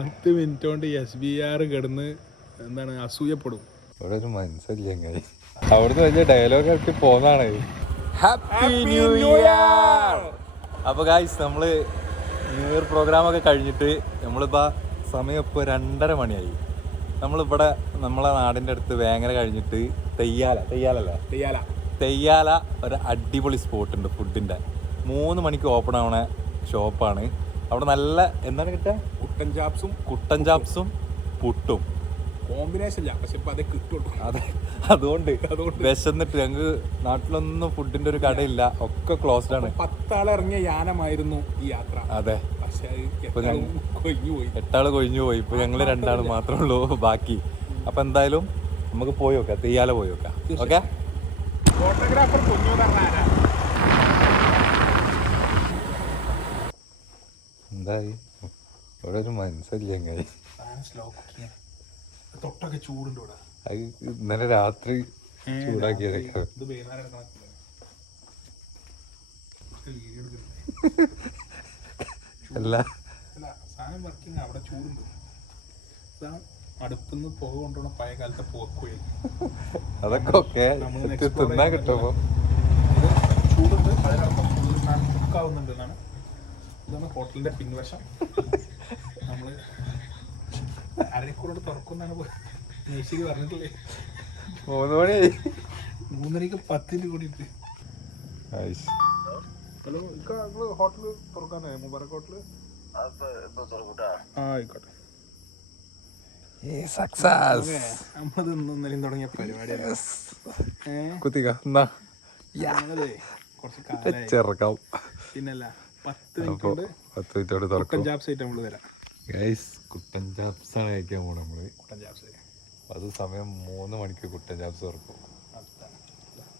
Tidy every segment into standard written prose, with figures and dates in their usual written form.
10 minute കൊണ്ട് SBR കിടന്ന് എന്താണ് അസൂയപ്പെടും. ഇവിടെ ഒരു മനസ്സില്ല അവിടുന്ന് വലിയ ഡയലോഗ് ആക്കി പോന്നാണ്. Happy new year. അപ്പോൾ ഗായ്സ് നമ്മള് ന്യൂ ഇയർ പ്രോഗ്രാമൊക്കെ കഴിഞ്ഞിട്ട് നമ്മളിപ്പോൾ സമയം ഇപ്പോൾ 2:30 മണിയായി. നമ്മളിവിടെ നമ്മളെ നാടിൻ്റെ അടുത്ത് വേങ്ങര കഴിഞ്ഞിട്ട് തെയ്യാല ഒരു അടിപൊളി സ്പോട്ടുണ്ട് ഫുഡിൻ്റെ. 3 മണിക്ക് ഓപ്പൺ ആവണ ഷോപ്പാണ്. അവിടെ നല്ല എന്താണ് കിട്ടുക, കുട്ടൻ ചാപ്സും പുട്ടും കോമ്പിനേഷൻ ഇല്ല, പക്ഷെ ഇപ്പം അതേ കിട്ടുള്ളൂ. അതെ, അതുകൊണ്ട് വിശന്നിട്ട് ഞങ്ങൾക്ക് നാട്ടിലൊന്നും ഫുഡിന്റെ ഒരു കടയില്ല, ഒക്കെ ക്ലോസ്ഡ് ആണ്. 10 ആള് ഇറങ്ങിയ യാനമായിരുന്നു ഈ യാത്ര. അതെ, പക്ഷെ 8 ആള് കൊഴിഞ്ഞു പോയി. ഇപ്പൊ ഞങ്ങള് 2 ആള് മാത്രമേ ഉള്ളൂ ബാക്കി. അപ്പൊ എന്തായാലും നമുക്ക് പോയി നോക്കാം, തെയ്യാല പോയി നോക്കാം. ഓക്കെ, ഫോട്ടോഗ്രാഫർ എന്തായി ഇവിടെ ഒരു മനസ്സില്ല. തൊട്ടൊക്കെ ചൂടുണ്ട് ഇവിടെ. അത് ഇന്നലെ രാത്രി ചൂടാക്കിയതൊക്കെ. അല്ല സാധനം വർക്കിംഗ്, അവിടെ ചൂടുണ്ട്. അടുപ്പിന്ന് പുക കൊണ്ടുപോകണം, പഴയ കാലത്തെ പോക്കുവഴി. അതൊക്കെ ഓക്കെ തിന്നാൻ കിട്ടുമ്പോ ചൂടുണ്ട്. അതിനർത്ഥം കുക്കാവുന്നുണ്ട് എന്നാണ്. ഇതാണ് ഹോട്ടലിന്റെ പിൻവശം. നമ്മള് അരക്കൂടെ തുറക്കുന്നാണ് മേശിരി പറഞ്ഞിട്ടില്ലേ. 3 മണിയായി. 3:30 10 കൂടിയിട്ട്. ഹലോ, ഹോട്ടല് തുറക്കാനായി മുബാറക് ഹോട്ടല്. ആയിക്കോട്ടെ. നമ്മളത് ഇന്നലെയും തുടങ്ങിയ പരിപാടിയാണ്. കുറച്ച് കാലം പിന്നല്ല 10 മിനിറ്റ് കൊണ്ട് കുട്ടൻ ചാപ്സ് ആയിട്ട് നമ്മള് തരാം. കുട്ടൻ ചാപ്സ് ആണ് കഴിക്കാൻ പോണത് നമ്മള്. കുട്ടൻ ചാപ്സ് അത് സമയം 3 മണിക്ക് കുട്ടൻ ചാപ്സ് തുറക്കും.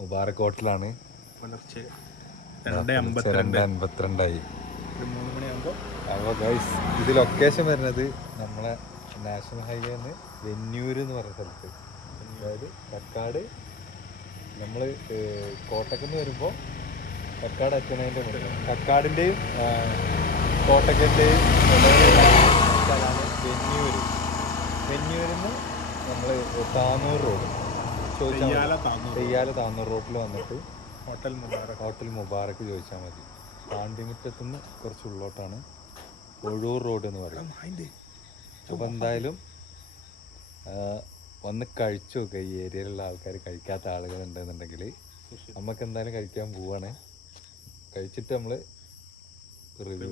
മുബാറക് ഹോട്ടലാണ്. പുലർച്ചെ 2:52 അപ്പോൾ ഗൈസ് ഇത് ലൊക്കേഷൻ വരുന്നത് നമ്മളെ നാഷണൽ ഹൈവേന്ന് വെന്നൂര് എന്ന് പറഞ്ഞ സ്ഥലത്ത്. അതായത് കക്കാട്, നമ്മൾ കോട്ടക്കന്ന് വരുമ്പോൾ കക്കാട് എത്തുന്നതിൻ്റെ മുന്നേ കക്കാടിൻ്റെയും കോട്ടക്കൻ്റെയും സ്ഥലമാണ് വെന്നൂര്. വെന്നൂരിൽ നിന്ന് നമ്മൾ താന്നൂർ റോഡ് തെയ്യാല താന്നൂർ റോഡിൽ വന്നിട്ട് ഹോട്ടൽ മുബാറക്ക് ചോദിച്ചാൽ മതി. പാണ്ടിമുറ്റത്തുനിന്ന് കുറച്ച് ഉള്ളോട്ടാണ് ഒഴൂർ റോഡ് എന്ന് പറയും. അപ്പോൾ എന്തായാലും വന്ന് കഴിച്ചു നോക്കുക. ഈ ഏരിയയിലുള്ള ആൾക്കാർ കഴിക്കാത്ത ആളുകൾ ഉണ്ടെന്നുണ്ടെങ്കിൽ നമുക്ക് എന്തായാലും കഴിക്കാൻ പോവാണ്. കഴിച്ചിട്ട് നമ്മൾ റിവ്യൂ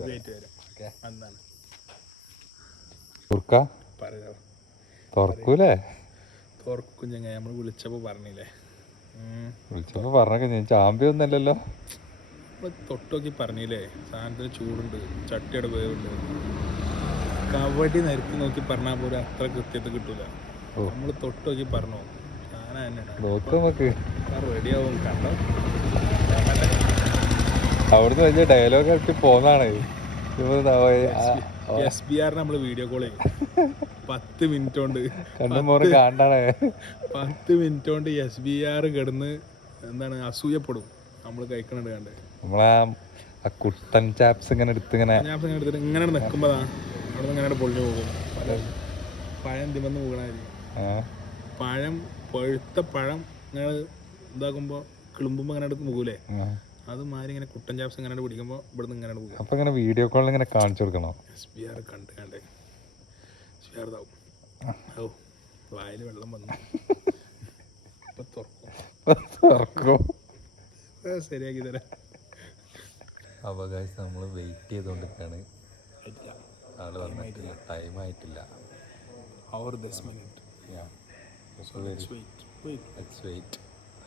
തുറക്കൂലേ? തുറക്കും ചങ്ങ. നമ്മൾ വിളിച്ചപ്പോൾ പറഞ്ഞില്ലേ, വിളിച്ചപ്പോൾ പറഞ്ഞൊക്കെ ഞാൻ ചാമ്പ്യൊന്നല്ലല്ലോ. നമ്മൾ തൊട്ടോക്കി പറഞ്ഞില്ലേ സാധനത്തിന് ചൂടുണ്ട്, ചട്ടിയുടെ വേവുണ്ട്. കവടി നിരത്തി നോക്കി പറഞ്ഞാൽ പോലും അത്ര കൃത്യത കിട്ടൂല. നമ്മൾ തൊട്ടോക്കി പറഞ്ഞോ സാധനം തന്നെയാണ്. റെഡിയാവും കണ്ടോ. അവിടുന്ന് വലിയ ഡയലോഗ് ആക്കി പോന്നാണ്. SBR നമ്മൾ വീഡിയോ കോൾ ചെയ്യും 10 മിനിറ്റ് കൊണ്ട്. 10 മിനിറ്റ് കൊണ്ട് SBR കിടന്ന് എന്താണ് അസൂയപ്പെടും നമ്മൾ കഴിക്കണത് കണ്ട്. നമ്മളാ കുട്ടൻ ചാപ്സ് ഇങ്ങനെ എടുത്തിട്ട് ഇങ്ങനെ നിൽക്കുമ്പോഴാണ് അവിടെ നിന്ന് ഇങ്ങനെ പൊളിഞ്ഞു പോകും. പഴം തിമന്ന് പോകണമായിരിക്കും. പഴം പഴുത്ത പഴം ഇങ്ങനെ ഇതാക്കുമ്പോൾ കിളുമ്പുമ്പോൾ ഇങ്ങനെ എടുത്ത് പോകൂലേ, അത് മാറി ഇങ്ങനെ കുട്ടൻ ചാപ്സ് ഇങ്ങനെ പിടിക്കുമ്പോൾ ഇവിടുന്ന് ഇങ്ങനെ പോകും. അപ്പോൾ ഇങ്ങനെ വീഡിയോ കോളിൽ ഇങ്ങനെ കാണിച്ചു കൊടുക്കണം. SBR കണ്ട് SBR ഇതാവും. ഓ വായിൽ വെള്ളം വന്നു. ഇപ്പം തുറക്കും, ശരിയാക്കി തരാം. അപ്പോൾ ഗൈസ് നമ്മൾ വെയിറ്റ് ചെയ്തുകൊണ്ടിരിക്കുകയാണ്. ആള് വന്നിട്ടില്ല, ടൈം ആയിട്ടില്ല.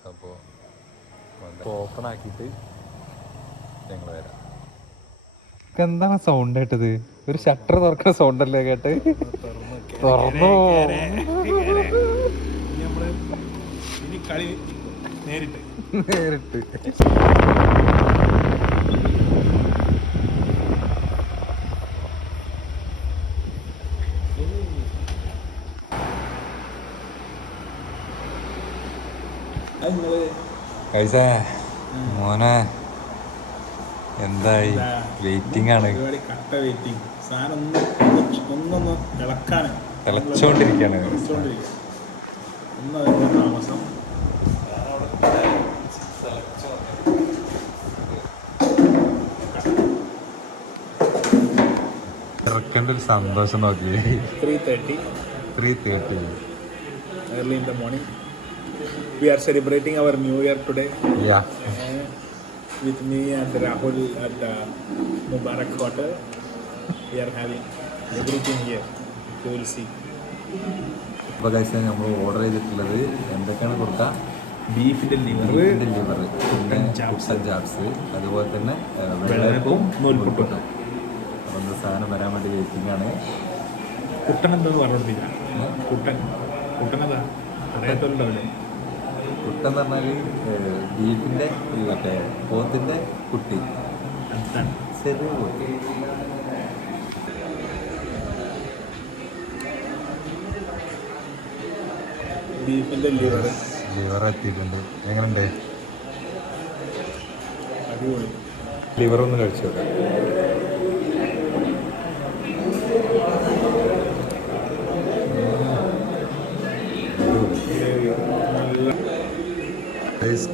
അപ്പോൾ ഓപ്പൺ ആക്കിയിട്ട് ഞങ്ങൾ വരാം. എന്താണ് സൗണ്ട് കേട്ടത്? ഒരു ഷട്ടർ തുറക്കുന്ന സൗണ്ട് അല്ലേ കേട്ട്? തുറന്നു. നേരിട്ട് മോനെ എന്തായി വെയിറ്റിംഗ് ആണ്, പരിപാടി കട്ട വെയിറ്റിംഗ്. സാധനം ഒന്നൊന്ന് ഇളക്കാനാണ്, തിളച്ചോണ്ടിരിക്കാണ്. ഒന്ന് അതിൻ്റെ താമസം. ഇറക്കേണ്ട ഒരു സന്തോഷം നോക്കി. 3:30 early in the morning. We are celebrating our New Year today. Yeah. With me and Rahul at the Mubarak Hotel. We are having everything here. You will see. ഇപ്പോൾ കഴിച്ചാൽ നമ്മൾ ഓർഡർ ചെയ്തിട്ടുള്ളത് എന്തൊക്കെയാണ് കൊടുക്കുക? ബീഫിൻ്റെ ലിവർ, കുട്ടൻ ചാപ്സ്, അതുപോലെ തന്നെ വെള്ളയപ്പവും നൂൽപുട്ടും. അപ്പോൾ എന്താ സാധനം വരാൻ വേണ്ടി വെയിറ്റിംഗ് ആണ്. കുട്ടൻ എന്തെന്ന് പറഞ്ഞിട്ടില്ല. കുട്ടനതാ അറിയാത്തവരുണ്ടാവില്ലേ? കുട്ടൻ എന്ന് പറഞ്ഞാൽ ബീഫിൻ്റെ മറ്റേ പോത്തിൻ്റെ കുട്ടി, ചെറിയ കുട്ടി. ബീഫിൻ്റെ ലിവർ എത്തിയിട്ടുണ്ട്. എങ്ങനെയുണ്ട്? അടിപൊളി. ലിവറൊന്ന് കഴിച്ചു നോക്കാം.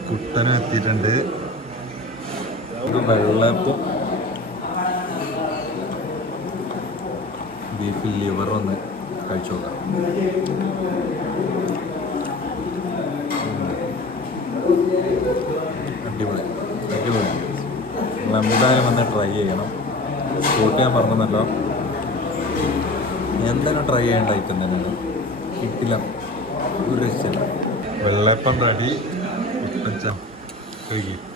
കുട്ടനും എത്തിയിട്ടുണ്ട്. വെള്ളപ്പം ബീഫ് ലിവറൊന്ന് കഴിച്ചു നോക്കാം. അടിപൊളി അടിപൊളി. നിങ്ങൾ എന്തായാലും വന്ന് ട്രൈ ചെയ്യണം. ഷൂട്ട് ഞാൻ പറഞ്ഞല്ലോ, എന്തായാലും ട്രൈ ചെയ്യേണ്ട ഐറ്റം തന്നെയാണ്. കിട്ടില്ല, ഒരു രക്ഷയില്ല. വെള്ളപ്പം റെഡി.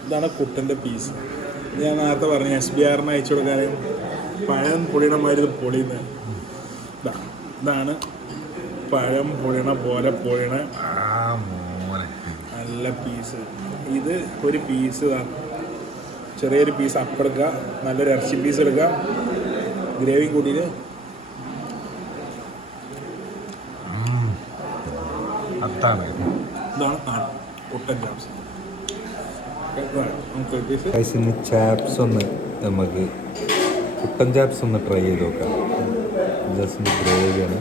ഇതാണ് കുട്ടൻ്റെ പീസ്. ഞാൻ നേരത്തെ പറഞ്ഞു SBRന് അയച്ചു കൊടുക്കാനും പഴം പൊടിയണ മാതിരി ഇത് പൊളിയുന്നത്. ഇതാണ് പഴം പൊടിയണ പോലെ പൊടിയണ നല്ല പീസ്. ഇത് ഒരു പീസ്, ചെറിയൊരു പീസ് അപ്പം എടുക്കുക, നല്ലൊരു ഇറച്ചി പീസ് എടുക്കുക, ഗ്രേവി കൂട്ടിയിട്ട് അതാണ്. ഇതാണ് കുട്ടൻ ചാപ്സ്. ചാപ്സ് ഒന്ന് നമുക്ക് കുട്ടൻ ചാപ്സ് ഒന്ന് ട്രൈ ചെയ്ത് നോക്കാം. ജസ്റ്റ് ഗ്രേവിയാണ്.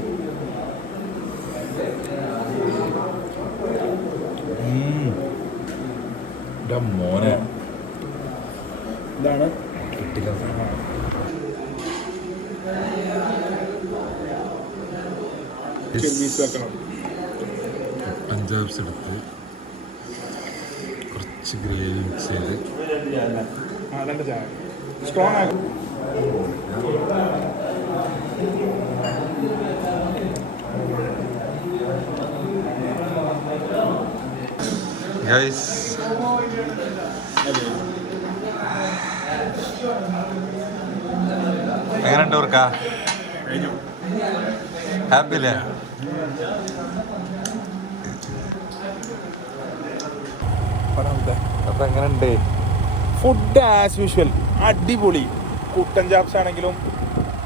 മോനെ ഇതാണ് കിട്ടില്ല. പീസ് വെക്കണം. കുട്ടൻ ചാപ്സ് എടുത്ത് കുറച്ച് ഗ്രേവി മിക്സ് ചെയ്ത് അതല്ല ചായ സ്ട്രോങ് ആകും. ഗൈസ് എങ്ങനെയുണ്ട് ഓർക്ക? ഹാപ്പി അല്ലേ? അപ്പൊ എങ്ങനെയുണ്ട് ഫുഡ്? ആസ് യൂഷ്വൽ അടിപൊളി. കുട്ടൻ ചാപ്സ് ആണെങ്കിലും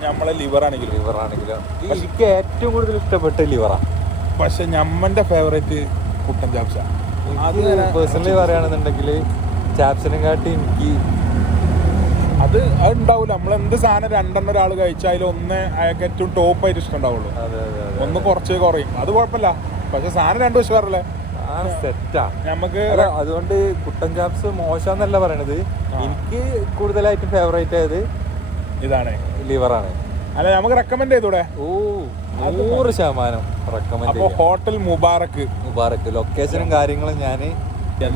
നമ്മളെ ലിവർ ആണെങ്കിലും എനിക്ക് ഏറ്റവും കൂടുതൽ ഇഷ്ടപ്പെട്ട ലിവറാ. പക്ഷെ നമ്മൻ്റെ ഫേവറേറ്റ് കുട്ടൻ ചാപ്സാണ്. അത് പേഴ്സണലി പറയുകയാണെന്നുണ്ടെങ്കിൽ ചാപ്സിനെ കാട്ടി എനിക്ക് അത് ഉണ്ടാവില്ല. നമ്മളെന്ത് സാധനം രണ്ടെണ്ണം ഒരാൾ കഴിച്ചാലും ഒന്ന് അയാൾക്ക് ഏറ്റവും ടോപ്പായിട്ട് ഇഷ്ടം ഉണ്ടാവുള്ളൂ. ഒന്ന് കുറച്ച് കുറയും, അത് കുഴപ്പമില്ല. പക്ഷെ സാധനം രണ്ടു ഉഷാറല്ലേ, സെറ്റാ നമുക്ക്. അതുകൊണ്ട് കുട്ടൻ ചാപ്സ് മോശമെന്നല്ല പറയണത്. എനിക്ക് കൂടുതലായിട്ട് ഫേവറേറ്റ് ആയത് ഇതാണ്, ലിവറാണ്. അല്ല നമുക്ക് റെക്കമെൻഡ് ചെയ്തൂടെ? 100% റെക്കമെൻഡ്. അപ്പോൾ ഹോട്ടൽ മുബാറക്ക് ലൊക്കേഷനും കാര്യങ്ങളും ഞാൻ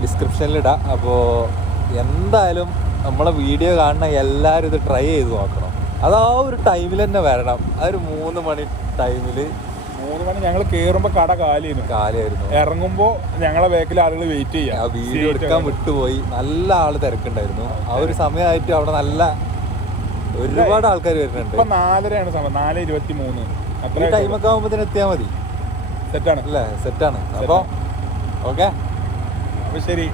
ഡിസ്ക്രിപ്ഷനിൽ ഇടാം. അപ്പോൾ എന്തായാലും നമ്മളെ വീഡിയോ കാണുന്ന എല്ലാവരും ഇത് ട്രൈ ചെയ്ത് നോക്കണം. അത് ആ ഒരു ടൈമിൽ തന്നെ വരണം. ആ ഒരു 3 മണി ടൈമിൽ. 3 മണി ഞങ്ങൾ കയറുമ്പോൾ കട കാലിയായിരുന്നു. ഇറങ്ങുമ്പോൾ ഞങ്ങളെ ബാക്കിൽ ആളുകൾ വെയിറ്റ് ചെയ്യാം. ആ വീഡിയോ എടുക്കാൻ വിട്ടുപോയി. നല്ല ആള് തിരക്കുണ്ടായിരുന്നു. ആ ഒരു സമയമായിട്ട് അവിടെ നല്ല ഒരുപാട് ആൾക്കാർ വരുന്നുണ്ട്. ഇപ്പൊ 4:30 സമയം, 4:23. അത്ര ടൈമൊക്കെ ആകുമ്പോൾ എത്തിയാൽ മതി. സെറ്റാണ് അല്ലേ? സെറ്റാണ്. അപ്പോൾ ഓക്കെ, അപ്പോൾ ശരി.